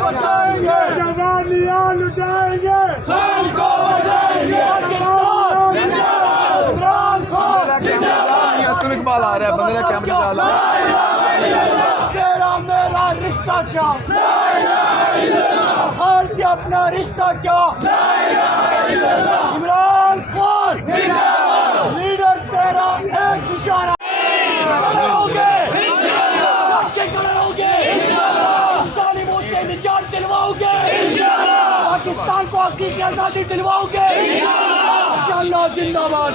बचाएंगे, जवानियां लुटाएंगे, खान को बचाएंगे, इमरान खान असलम इकबाल आ रहा है बंदे का कैमरा डाला। तेरा मेरा रिश्ता क्या, हार से अपना रिश्ता क्या, इमरान खान लीडर तेरा एक इशारा करोगे, जालिमों से निजात दिलवाओगे, पाकिस्तान को हकीकी आजादी दिलवाओगे इंशाअल्लाह। जिंदाबाद